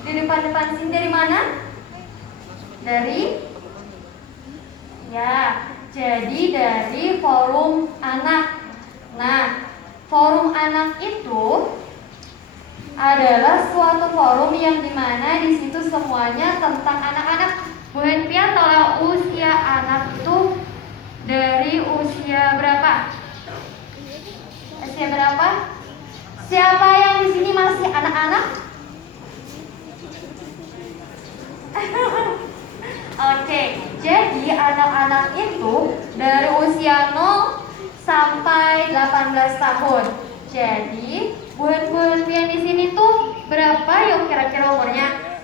Di depan-depan sini dari mana? Dari? Ya, jadi dari forum anak. Nah, forum anak itu adalah suatu forum yang dimana di situ semuanya tentang anak-anak. Bu Henpian tahu usia anak itu dari usia berapa? Usia berapa? Siapa yang di sini masih anak-anak? Oke, jadi anak-anak itu dari usia 0 sampai 18 tahun. Jadi, buat pian di sini tuh berapa yuk kira-kira umurnya?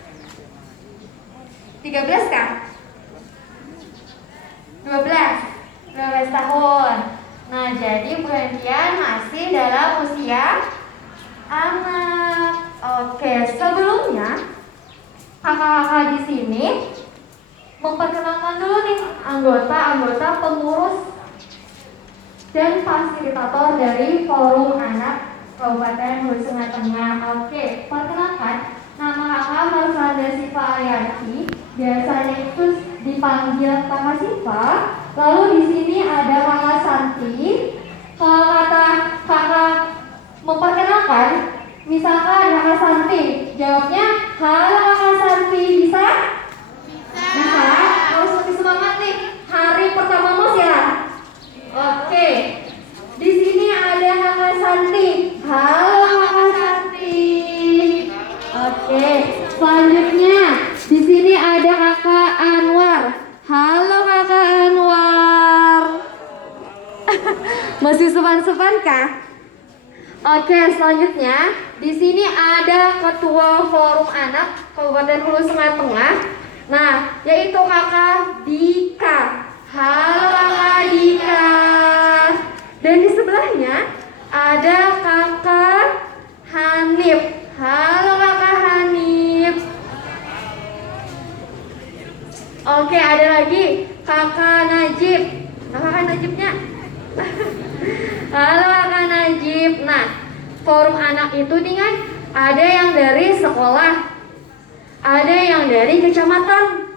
13 kah? 12 tahun. Nah, jadi buat pian masih dalam usia anak. Oke, sebelumnya kakak-kakak di sini memperkenalkan dulu nih anggota-anggota pengurus dan fasilitator dari Forum Anak Kabupaten Hulu Sungai Tengah. Oke, perkenalkan, nama kakak Marsalda Siva Ariyanti, biasanya itu dipanggil Kakak Siva. Lalu di sini ada Kakak Santi. Kalau kata kakak memperkenalkan, misalkan Kakak Santi, jawabnya halo Kakak Santi, bisa? Bisa? Harus lebih semangat nih. Hari pertamamu siapa? Oke. Di sini ada Kakak Santi. Halo Kakak Santi. Oke. Selanjutnya di sini ada Kakak Anwar. Halo Kakak Anwar. Masih sepan-sepan kah? Oke, selanjutnya di sini ada Ketua Forum Anak Kabupaten Hulu Sungai Tengah. Nah, yaitu Kakak Dika. Halo Kakak Dika. Dan di sebelahnya ada Kakak Hanif. Halo Kakak Hanif. Oke, ada lagi Kakak Najib. Nah, Kakak Najibnya. Halo Kakak Najib. Nah, forum anak itu nih kan ada yang dari sekolah, ada yang dari kecamatan.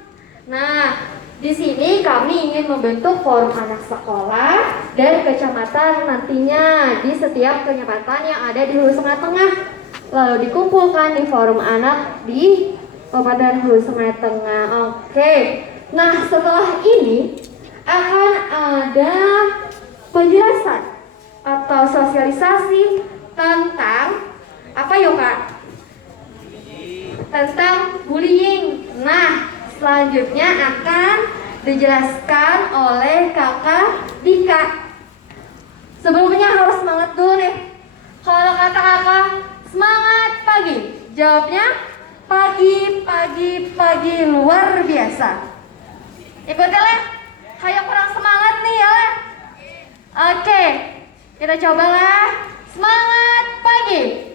Nah, di sini kami ingin membentuk forum anak sekolah dan kecamatan nantinya di setiap kecamatan yang ada di Hulu Sungai Tengah. Lalu dikumpulkan di forum anak di Kabupaten Hulu Sungai Tengah. Oke. Nah, setelah ini akan ada penjelasan atau sosialisasi tentang apa yuk Kak? Tentang bullying. Nah, selanjutnya akan dijelaskan oleh Kakak Dika. Sebelumnya harus semangat dulu nih. Kalau kata kakak semangat pagi, jawabnya pagi luar biasa. Ikut ya Le? Kayak kurang semangat nih ya Le? Oke, kita cobalah. Semangat pagi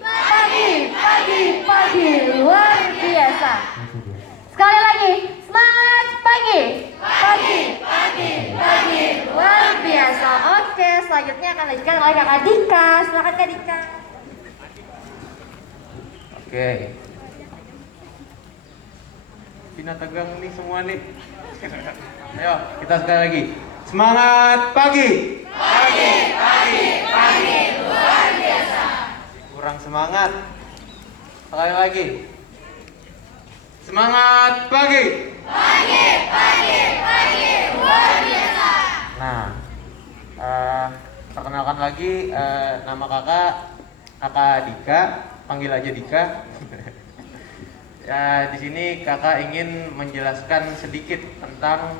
luar biasa. Sekali lagi, semangat pagi luar biasa. Oke, selanjutnya akan dilanjutkan oleh Kakak Dika. Silakan Kak Dika. Oke. Pina tegang nih semua nih. Ayo, kita sekali lagi. Semangat pagi luar biasa. Kurang semangat. Sekali lagi. Semangat pagi luar biasa. Nah, perkenalkan lagi, nama kakak Dika, panggil aja Dika. Ya, di sini kakak ingin menjelaskan sedikit tentang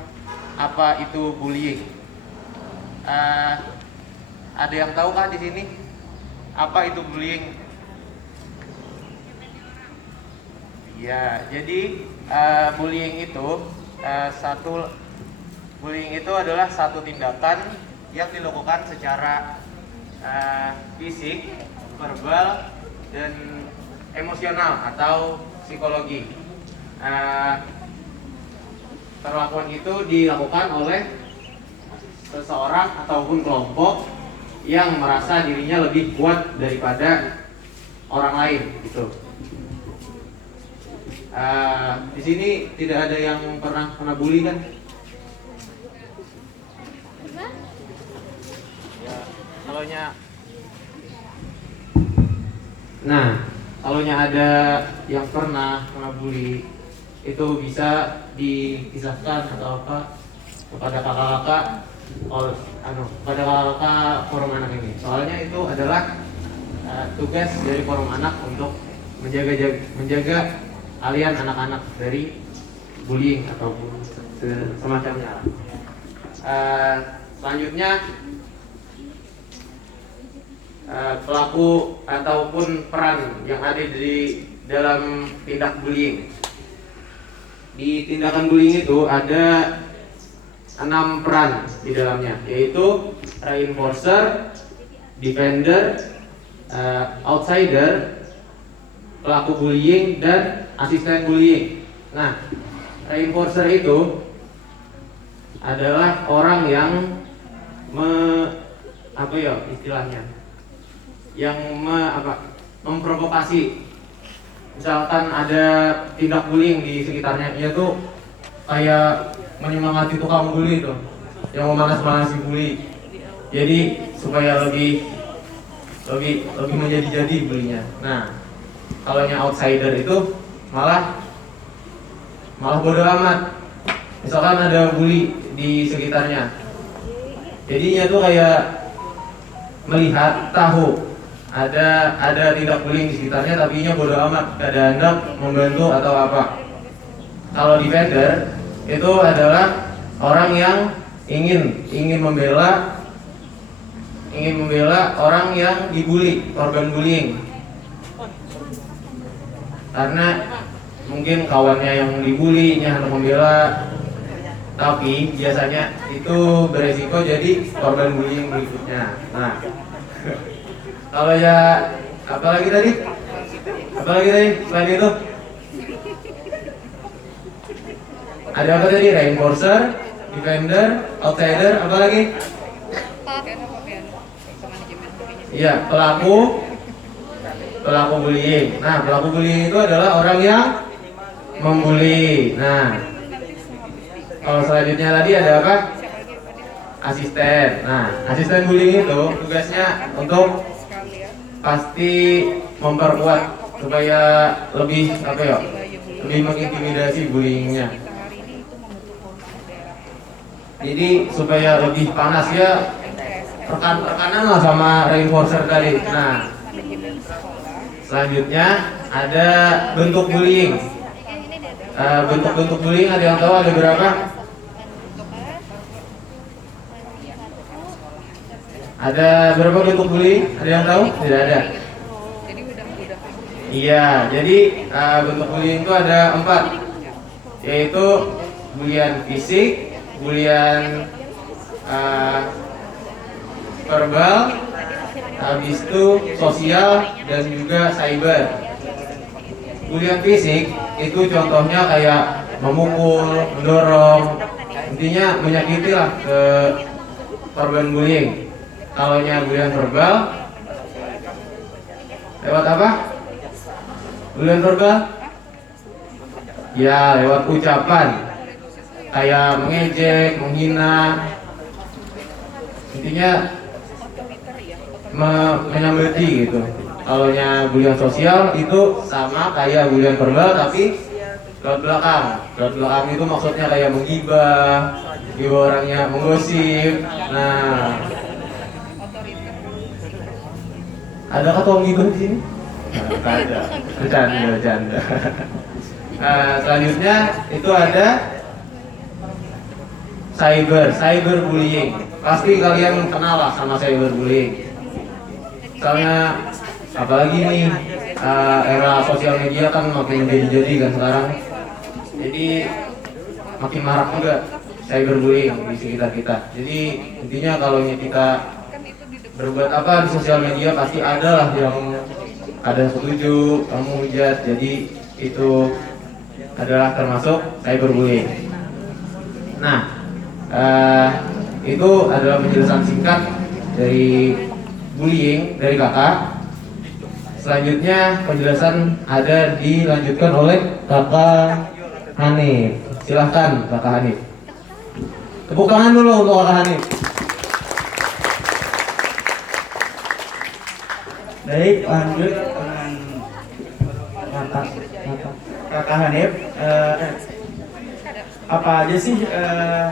apa itu bullying. Ada yang tahu kah di sini apa itu bullying? Ya, jadi bullying itu adalah satu tindakan yang dilakukan secara fisik, verbal, dan emosional atau psikologi. Perlakuan itu dilakukan oleh seseorang ataupun kelompok yang merasa dirinya lebih kuat daripada orang lain gitu. Di sini tidak ada yang pernah kena bully kan? Ya, kalaunya ada yang pernah kena bully, itu bisa dikisahkan atau apa kepada kakak-kakak, kepada kakak-kakak forum anak ini. Soalnya itu adalah tugas dari forum anak untuk menjaga kalian anak-anak dari bullying ataupun semacamnya. Selanjutnya pelaku ataupun peran yang ada di dalam tindak bullying. Di tindakan bullying itu ada 6 peran di dalamnya, yaitu reinforcer, defender, outsider, pelaku bullying, dan asisten bullying. Nah, reinforcer itu adalah orang yang memprovokasi. Misalkan ada tindak bullying di sekitarnya, dia tuh kayak menyemangati tukang bully itu, yang memanas-manasi bully. Jadi supaya lebih menjadi bullynya. Nah, kalau yang outsider itu malah bodo amat. Misalkan ada bully di sekitarnya, jadinya tuh kayak melihat, tahu ada tindak bullying di sekitarnya, tapi nya bodo amat, gak ada hendak membantu atau apa. Kalau defender itu adalah orang yang ingin membela orang yang dibully, korban bullying. Karena mungkin kawannya yang dibully nya hendak membela, tapi biasanya itu beresiko jadi korban bullying berikutnya. Nah, kalau ya apalagi tadi selain itu ada apa tadi? Reinforcer, defender, outsider, apa lagi? Iya, pelaku bullying. Nah, pelaku bullying itu adalah orang yang membuli. Nah, kalau selanjutnya tadi ada apa? Asisten. Nah, asisten bullying itu tugasnya untuk pasti memperkuat supaya lebih mengintimidasi bullyingnya. Jadi supaya lebih panas ya, rekanan lah sama reinforcer tadi. Nah, selanjutnya ada bentuk bullying. Bentuk bullying ada yang tahu ada berapa? Ada berapa bentuk bullying? Ada yang tahu? Tidak ada. Iya, jadi bentuk bullying itu ada 4, yaitu bulian fisik, bulian verbal, habis itu sosial, dan juga cyber. Bulian fisik itu contohnya kayak memukul, mendorong, intinya menyakiti lah ke korban bullying. Kalau bulian verbal lewat apa? Bulian verbal? Ya, lewat ucapan kayak mengejek, menghina, intinya menyambeti gitu. Kalau bulian sosial itu sama kayak bulian verbal tapi lewat belakang. Lewat belakang itu maksudnya kayak menggibah orangnya, menggosip. Nah, ada kata gibah di sini? Nah, ada. Bercanda. Selanjutnya itu ada cyber bullying. Pasti kalian kenal lah sama cyber bullying. Misalnya apalagi nih era sosial media kan makin menjadi kan sekarang. Jadi makin marak juga cyber bullying di sekitar kita. Jadi intinya kalau kita berbuat apa di sosial media pasti ada lah yang ada setuju, kamu hujat. Jadi itu adalah termasuk cyberbullying. Nah, itu adalah penjelasan singkat dari bullying dari kakak. Selanjutnya penjelasan ada dilanjutkan oleh Kakak Hanif. Silahkan Kakak Hanif. Tepuk tangan dulu untuk Kakak Hanif. Baik, lanjut dengan Kakak Hanif. Apa aja sih,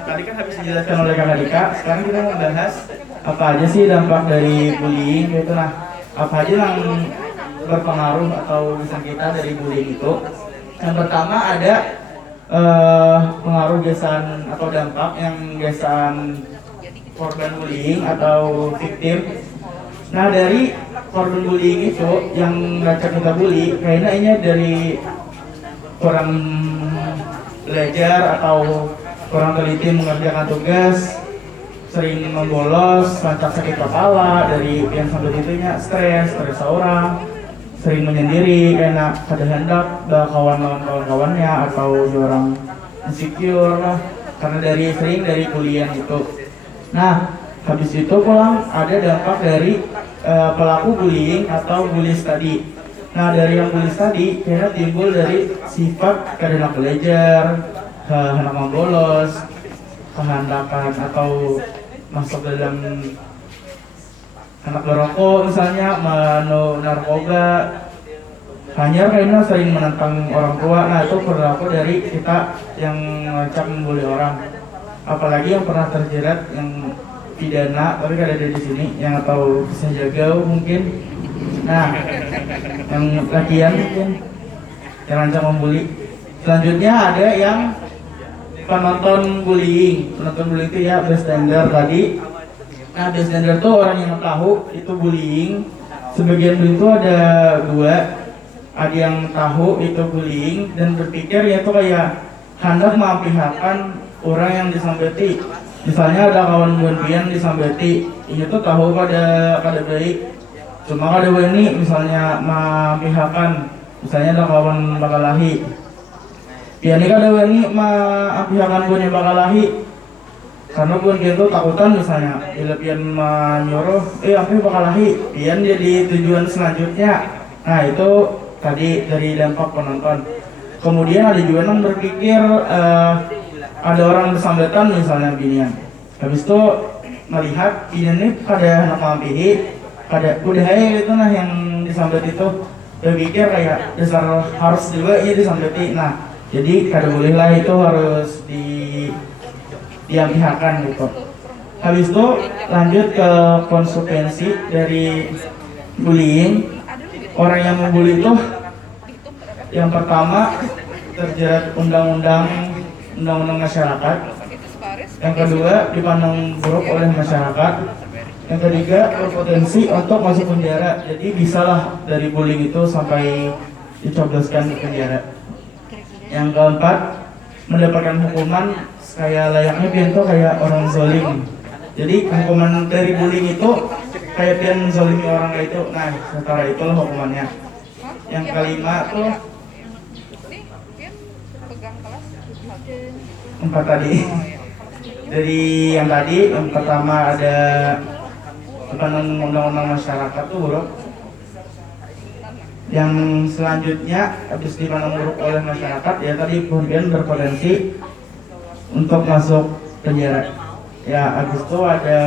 tadi kan habis dijelaskan oleh Kakak Dika, sekarang kita mau bahas apa aja sih dampak dari bullying gitu. Nah, apa aja yang berpengaruh atau bisa kita dari bullying itu. Yang pertama ada pengaruh gesan atau dampak yang gesan korban bullying atau victim. Nah, dari korban bullying itu yang ngajak kita bully, kayaknya ini dari kurang belajar atau kurang teliti mengerjakan tugas, sering membolos, lancar sakit kepala, dari yang sampai itunya stres orang, sering menyendiri karena ada hendak kawan-kawannya atau orang insecure lah karena dari kuliah itu. Nah, habis itu pulang ada dampak dari pelaku bullying atau bullies tadi. Nah, dari yang bullies tadi kayaknya timbul dari sifat kehendak belajar, kehendak membolos, kehendakan atau masuk dalam anak berokok misalnya, narkoba, hanya kayaknya sering menentang orang tua. Nah, itu perilaku dari kita yang ngacak membuli orang. Apalagi yang pernah terjerat yang pidana, tapi kan ada di sini yang atau bisa jaga mungkin. Nah, yang lagian mungkin yang rancang membuli. Selanjutnya ada yang penonton bullying. Penonton bullying itu ya bystander tadi. Nah, bystander itu orang yang tahu itu bullying. Sebagian bullying itu ada dua. Ada yang tahu itu bullying dan berpikir ya itu kayak hendak mempihakan orang yang disambeti. Misalnya ada kawan buan disambeti, ini tuh tahu kada baik. Cuma kada ini misalnya mempihakan, misalnya ada kawan bakal lahi. Pian ini kada ini mempihakan buan yang bakal lahi. Karena buan itu takutan misalnya, bila pian menyuruh, apa bakal lahi, pian jadi tujuan selanjutnya. Nah, itu tadi dari dampak penonton. Kemudian ada juga yang berpikir ada orang bersambetan misalnya binian. Habis itu melihat binian ini pada anak mampihi, pada budaya itu nah yang disambet itu berpikir kayak dasar harus juga ya disambeti. Nah, jadi kada boleh lah itu harus diampihakan gitu. Habis itu lanjut ke konsekuensi dari bullying. Orang yang membuli itu yang pertama terjerat undang-undang masyarakat. Yang kedua dipandang buruk oleh masyarakat. Yang ketiga berpotensi untuk masuk penjara. Jadi bisalah dari bullying itu sampai dicobloskan ke penjara. Yang keempat mendapatkan hukuman kayak layaknya pian tuh kayak orang zolim. Jadi hukuman dari bullying itu kayak pian zolimi orang kayak itu. Nah, setara itulah hukumannya. Yang kelima tuh empat tadi. Dari yang tadi, yang pertama ada undang-undang masyarakat tuh buruk. Yang selanjutnya habis dipandang buruk oleh masyarakat ya tadi kemudian berpotensi untuk masuk penjara. Ya habis itu ada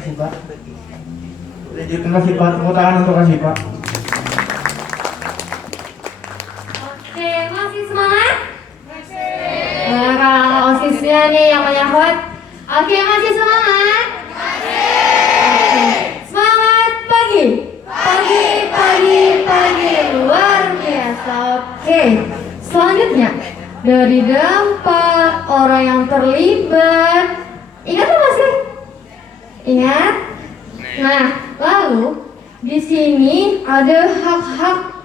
Sipa. Lanjutkan ke Sipa, tepuk tangan untuk Sipa. Oke, masih semangat? Nah, kalau osisnya nih yang menyahut. Oke, masih semangat? Semangat pagi. Pagi luar biasa. Oke, selanjutnya dari dampak orang yang terlibat. Ingat apa sih? Ingat? Nah, lalu di sini ada hak-hak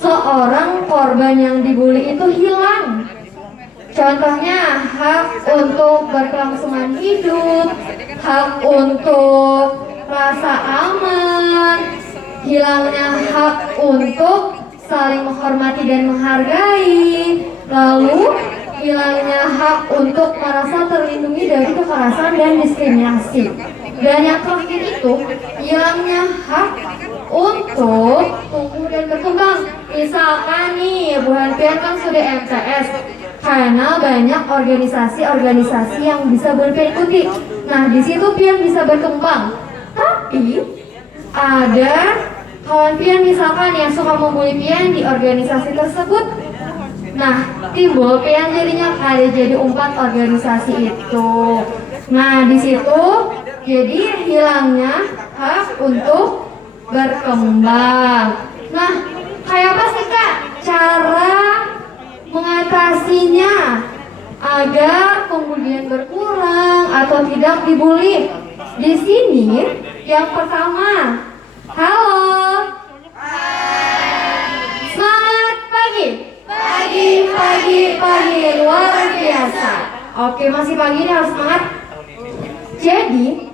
seorang korban yang dibully itu hilang. Contohnya hak untuk berkelangsungan hidup, hak untuk rasa aman, hilangnya hak untuk saling menghormati dan menghargai, lalu hilangnya hak untuk merasa terlindungi dari kekerasan dan diskriminasi. Dan yang terakhir itu hilangnya hak untuk tumbuh dan berkembang. Misalkan nih, Bu Hanpian kan sudah MTS, karena banyak organisasi-organisasi yang bisa Bu Hanpian ikuti. Nah, di situ Pian bisa berkembang. Tapi ada kawan Pian misalkan yang suka membuli Pian di organisasi tersebut. Nah, timbul Pian jadinya ada jadi umpat organisasi itu. Nah, di situ jadi hilangnya hak untuk berkembang. Nah, kayak apa sih Kak cara mengatasinya agar pembulian berkurang atau tidak dibully? Di sini yang pertama, halo. Semangat pagi. Pagi luar biasa. Oke, masih pagi ini harus semangat. Jadi,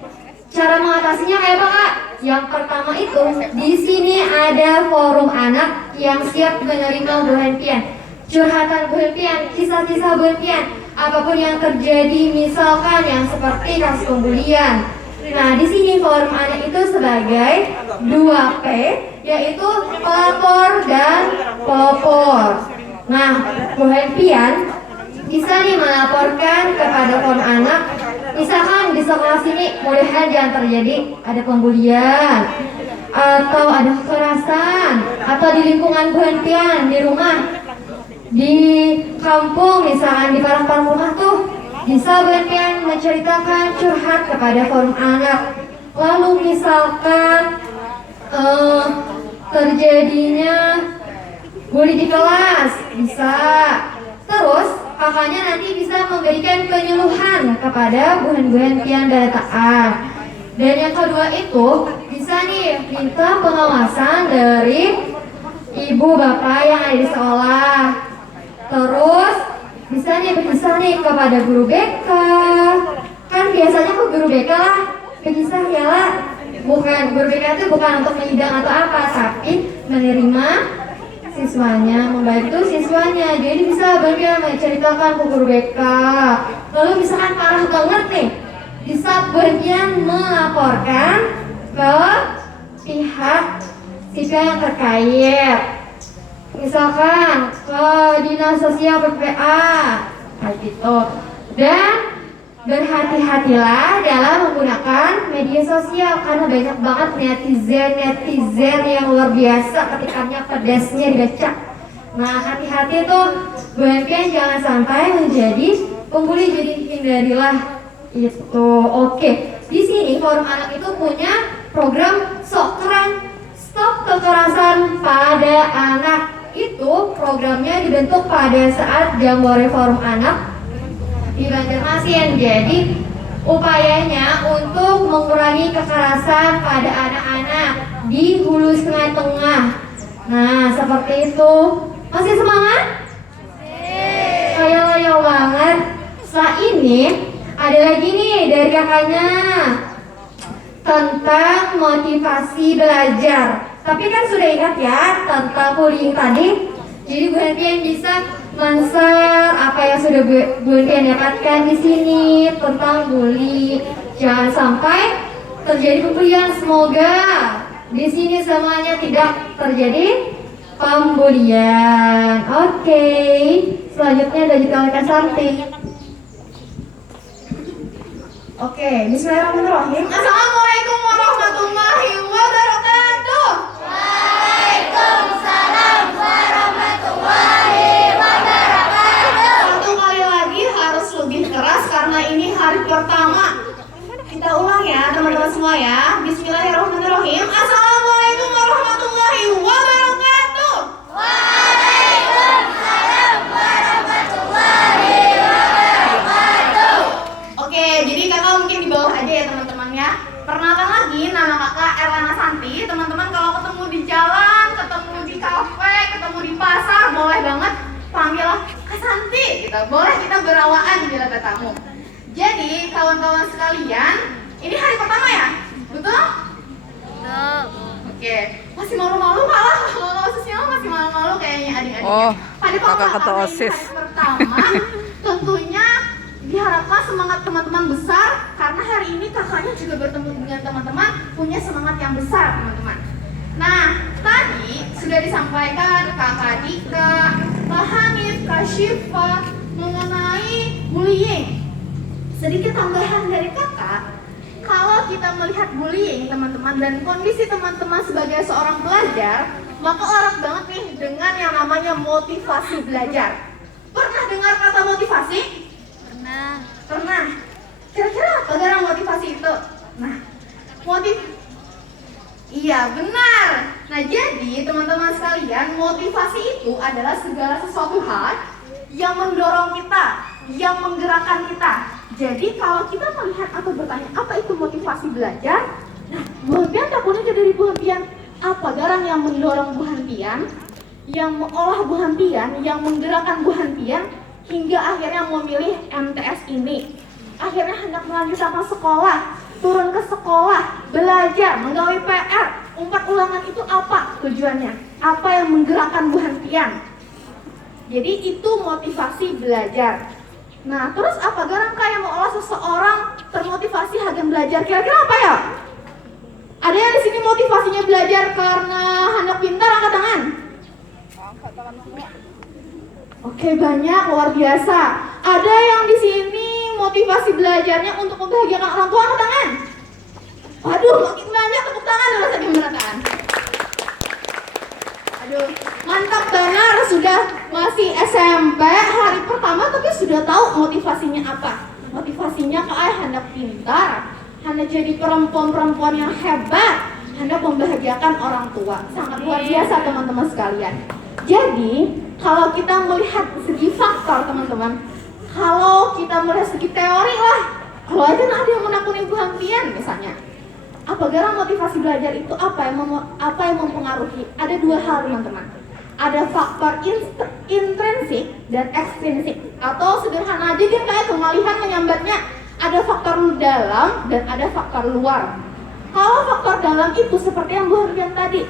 cara mengatasinya kayak apa Kak? Yang pertama itu, di sini ada forum anak yang siap menerima Bu Hanpian. Curhatan Bu Hanpian, kisah-kisah Bu Hanpian, apapun yang terjadi, misalkan yang seperti kasus pembulian. Nah, di sini forum anak itu sebagai 2P, yaitu pelapor dan pelopor. Nah, Bu Hanpian bisa nih melaporkan kepada forum anak. Misalkan di sekolah sini mudah-mudahan jangan terjadi ada pembulian atau ada kekerasan atau di lingkungan Bu Hanpian, di rumah, di kampung, misalkan di parang-parang rumah tuh bisa Bu Hanpian menceritakan curhat kepada forum anak. Lalu misalkan terjadinya bully di kelas bisa. Terus kakaknya nanti bisa memberikan penyuluhan kepada Bu Hanpian dan taat. Dan yang kedua itu bisa nih minta pengawasan dari ibu bapak yang ada di sekolah. Terus bisa nih berkisah nih kepada guru BK. Kan biasanya ke guru BK lah berkisah ya lah. Bukan, guru BK itu bukan untuk menyidang atau apa, tapi menerima siswanya, membantu siswanya. Jadi bisa bagian menceritakan ke guru BK. Lalu misalkan parah banget nih, bisa bagian melaporkan ke pihak siswa yang terkait. Misalkan ke dinas sosial PPA, kayak gitu. Dan berhati-hatilah dalam menggunakan media sosial karena banyak banget netizen yang luar biasa ketikanya pedasnya dibaca. Nah, hati-hati tuh Bu Hanpian jangan sampai menjadi pembuli, jadi hindarilah itu. Oke, di sini forum anak itu punya program Sok Keren Stop Kekerasan pada Anak. Itu programnya dibentuk pada saat Jambore Forum Anak di Banjarmasin. Jadi upayanya untuk mengurangi kekerasan pada anak-anak di Hulu Sungai Tengah. Nah, seperti itu. Masih semangat? Kayak loyo banget. Setelah ini ada lagi nih dari kakaknya tentang motivasi belajar. Tapi kan sudah ingat ya tentang bullying tadi. Jadi Bu Hanpian bisa men-share apa yang sudah Bu Hanpian dapatkan di sini tentang bully. Jangan sampai terjadi pembulian. Semoga di sini semuanya tidak terjadi pembulian. Oke, selanjutnya dilanjutkan Santi. Oke, bismillahirrahmanirrahim. Assalamualaikum warahmatullahi wabarakatuh. Waalaikumsalam warahmatullahi wabarakatuh. Satu kali lagi harus lebih keras karena ini hari pertama. Kita ulang ya teman-teman semua ya. Bismillahirrahmanirrahim. Assalamualaikum warahmatullahi wabarakatuh. Waalaikumsalam warahmatullahi wabarakatuh. Oke, jadi kakak mungkin di bawah aja ya teman-teman ya. Perkenalkan lagi, nama kakak Erlana Santi. Teman-teman kalau ketemu di jalan, ketemu di kafe, ketemu di pasar, boleh banget panggil Kak Santi. Boleh kita berawaan bila bertamu. Jadi kawan-kawan sekalian, ini hari pertama ya? Betul? Betul. Oke, masih malu-malu kalah. Kalau OSISnya masih malu-malu kayaknya adik-adiknya. Oh, Pada kakak kata hari OSIS. pertama, tentunya diharapkan semangat teman-teman besar karena hari ini kakaknya juga bertemu dengan teman-teman, punya semangat yang besar teman-teman. Nah, tadi sudah disampaikan Kakak Dika, Kak Hanif, Kak Syifa mengenai bullying. Sedikit tambahan dari kakak, kalau kita melihat bullying teman-teman dan kondisi teman-teman sebagai seorang pelajar, maka erat banget nih dengan yang namanya motivasi belajar. Pernah dengar kata motivasi? Pernah. Pernah. Kira-kira apa gara motivasi itu? Nah, iya, benar. Nah, jadi teman-teman sekalian, motivasi itu adalah segala sesuatu hal yang mendorong kita, yang menggerakkan kita. Jadi kalau kita melihat atau bertanya apa itu motivasi belajar, nah, Bu Hanpian tak punya dari Bu Hanpian apa garang yang mendorong Bu Hanpian, yang mengolah Bu Hanpian, yang menggerakkan Bu Hanpian hingga akhirnya memilih MTS ini. Akhirnya hendak melanjutkan sekolah, turun ke sekolah, belajar, menggawe PR, umpat ulangan itu apa tujuannya? Apa yang menggerakkan Bu Hanpian? Jadi itu motivasi belajar. Nah, terus apa garang kayak mengolah seseorang termotivasi akan belajar? Kira-kira apa ya? Ada yang di sini motivasinya belajar karena hendak pintar, angkat tangan. Oke, banyak, luar biasa. Ada yang di sini motivasi belajarnya untuk membahagiakan orang tua, angkat tangan. Waduh, makin banyak tepuk tangan rasa keberatan. Aduh, mantap benar, sudah masih SMP hari pertama tapi sudah tahu motivasinya apa. Motivasinya hendak pintar, hendak jadi perempuan-perempuan yang hebat, hendak membahagiakan orang tua. Sangat luar biasa teman-teman sekalian. Jadi, kalau kita melihat segi faktor teman-teman, kalau kita melihat segi teori lah, kalau aja ada yang menakutin Bu Hanpian misalnya. Apa garang motivasi belajar itu apa yang mempengaruhi? Ada dua hal teman-teman. Ada faktor intrinsik dan ekstrinsik. Atau sederhana aja dia kayak pengalihan menyambatnya. Ada faktor dalam dan ada faktor luar. Kalau faktor dalam itu seperti yang Bu Hanpian tadi,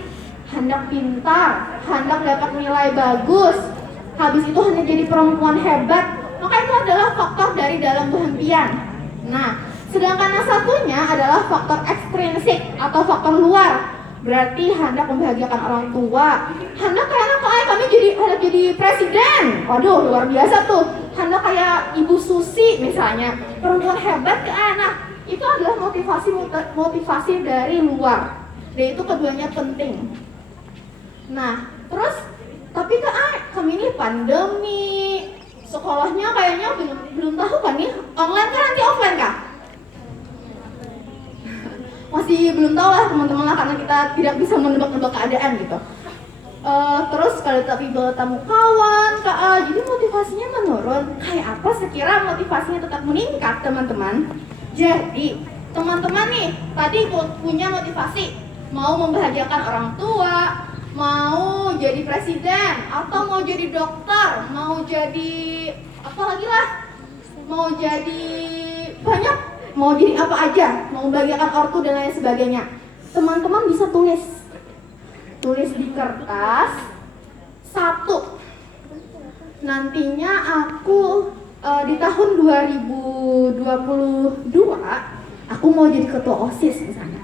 hendak pintar, hendak dapat nilai bagus, habis itu hendak jadi perempuan hebat, maka itu adalah faktor dari dalam Bu Hanpian. Nah, sedangkan yang satunya adalah faktor ekstrinsik atau faktor luar. Berarti hendak membahagiakan orang tua, hendak kayak kami hendak jadi presiden. Waduh, luar biasa tuh. Hendak kayak Ibu Susi misalnya, perempuan hebat ke anak. Itu adalah motivasi dari luar. Dan itu keduanya penting. Nah, terus tapi kami ini pandemi, sekolahnya kayaknya belum tahu kan nih, online kan nanti offline kah? Masih belum tahu lah teman-teman lah, karena kita tidak bisa menebak-nebak keadaan gitu. Terus kalau tapi bertemu kawan, jadi motivasinya menurun. Kayak apa sekira motivasinya tetap meningkat teman-teman? Jadi teman-teman nih tadi punya motivasi mau membahagiakan orang tua, mau jadi presiden, atau mau jadi dokter, mau jadi apa lagi lah, mau jadi banyak, mau jadi apa aja, mau membahagiakan ortu dan lain sebagainya. Teman-teman bisa tulis di kertas. Satu, nantinya aku di tahun 2022 aku mau jadi ketua OSIS misalnya.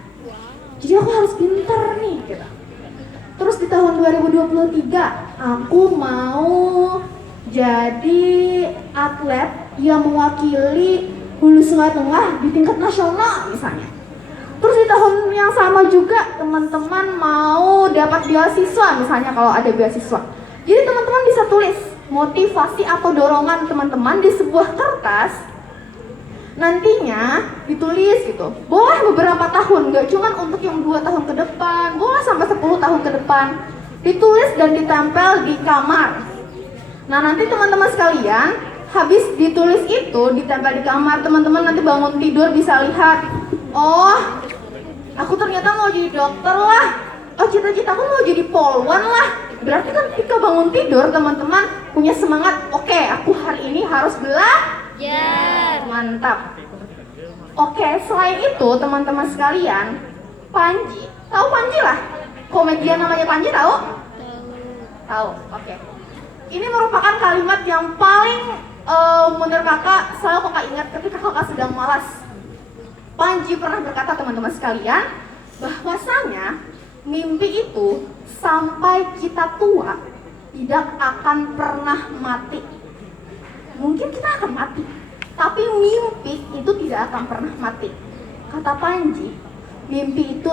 Jadi aku harus pintar nih gitu. Terus di tahun 2023 aku mau jadi atlet yang mewakili Hulu Sungai Tengah di tingkat nasional misalnya. Terus di tahun yang sama juga teman-teman mau dapat beasiswa misalnya kalau ada beasiswa. Jadi teman-teman bisa tulis motivasi atau dorongan teman-teman di sebuah kertas. Nantinya ditulis gitu. Boleh beberapa tahun, gak cuma untuk yang 2 tahun ke depan, boleh sampai 10 tahun ke depan. Ditulis dan ditempel di kamar. Nah, nanti teman-teman sekalian, habis ditulis itu ditempel di kamar, teman-teman nanti bangun tidur bisa lihat, oh, aku ternyata mau jadi dokter lah. Oh, cita-citaku mau jadi polwan lah. Berarti kan ketika bangun tidur teman-teman punya semangat, oke, aku hari ini harus belajar. Mantap. Oke, selain itu teman-teman sekalian, Panji, tahu Panji lah? Komedian namanya Panji, tahu? Tahu. Oke. Ini merupakan kalimat yang paling menurut kakak selalu kakak ingat ketika kakak sedang malas. Panji pernah berkata teman-teman sekalian, bahwasanya mimpi itu sampai kita tua tidak akan pernah mati. Mungkin kita akan mati, tapi mimpi itu tidak akan pernah mati. Kata Panji, mimpi itu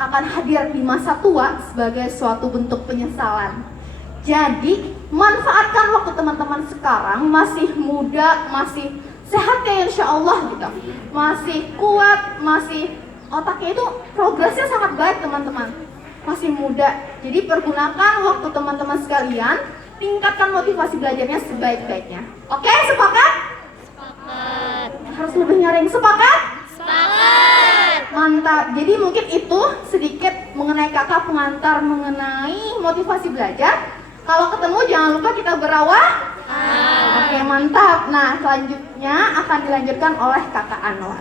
akan hadir di masa tua sebagai suatu bentuk penyesalan. Jadi, manfaatkan waktu teman-teman sekarang masih muda, masih sehat ya insya Allah gitu. Masih kuat, masih otaknya itu progresnya sangat baik teman-teman. Masih muda. Jadi pergunakan waktu teman-teman sekalian, tingkatkan motivasi belajarnya sebaik-baiknya. Oke, sepakat? Sepakat. Harus lebih nyaring, sepakat? Sepakat. Mantap. Jadi mungkin itu sedikit mengenai kakak pengantar mengenai motivasi belajar. Kalau ketemu jangan lupa kita berawah. Oke, mantap. Nah, selanjutnya akan dilanjutkan oleh kakak Anwar.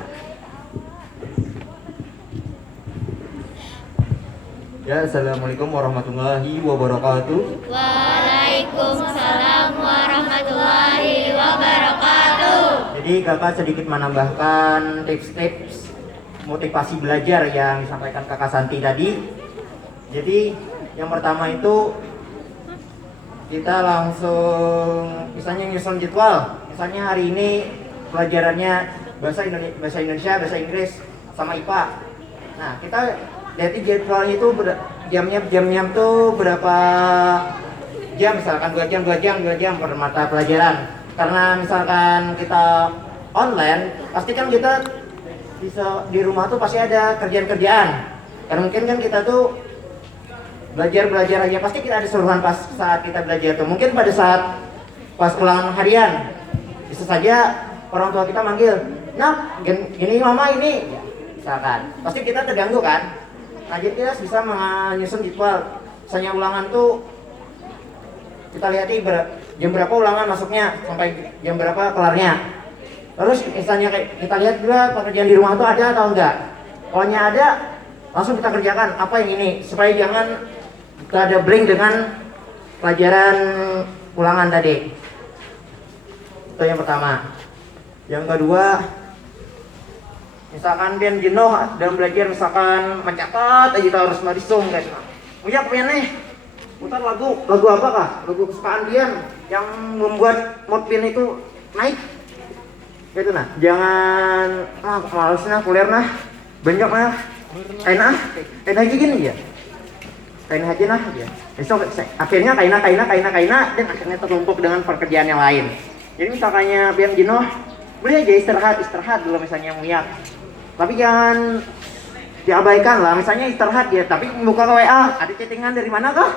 Ya, assalamualaikum warahmatullahi wabarakatuh. Waalaikumsalam warahmatullahi wabarakatuh. Jadi kakak sedikit menambahkan tips-tips motivasi belajar yang disampaikan kakak Santi tadi. Jadi yang pertama itu kita langsung misalnya nyusun jadwal. Misalnya hari ini pelajarannya bahasa Indonesia, bahasa Inggris, sama IPA. Nah, kita lihat jadwalnya itu jamnya tuh berapa jam, misalkan 2 jam per mata pelajaran. Karena misalkan kita online, pasti kan kita bisa di rumah tuh pasti ada kerjaan-kerjaan. Karena mungkin kan kita tuh belajar aja, pasti kita ada suruhan pas saat kita belajar tuh. Mungkin pada saat pas ulangan harian, bisa saja orang tua kita manggil, "Nak, gini mama ini," misalkan. Pasti kita terganggu kan? Nah, jadi kita bisa menyusun jadwal. Misalnya ulangan tuh kita lihat jam berapa ulangan masuknya sampai jam berapa kelarnya. Terus misalnya kayak kita lihat juga pekerjaan di rumah tuh ada atau enggak. Kalau ada, langsung kita kerjakan apa yang ini supaya jangan kita ada blank dengan pelajaran ulangan tadi. Itu yang pertama. Yang kedua, misalkan dia jenuh dalam belajar, misalkan mencatat aja kita harus merisung guys. Punya pengen nih putar lagu apa kah? Lagu kesukaan dia yang membuat mood pin itu naik. Gitu nah. Jangan males nah kuliah nah. Banyak nah. Kain aja gini ya. Kain aja nah ya. Besok akhirnya kaina dan akhirnya tertumpuk dengan pekerjaan yang lain. Jadi misalkannya biar jenuh, boleh aja istirahat dulu misalnya muyak. Tapi jangan diabaikan lah, misalnya istirahat ya, tapi buka ke WA, ada chattingan dari mana kah?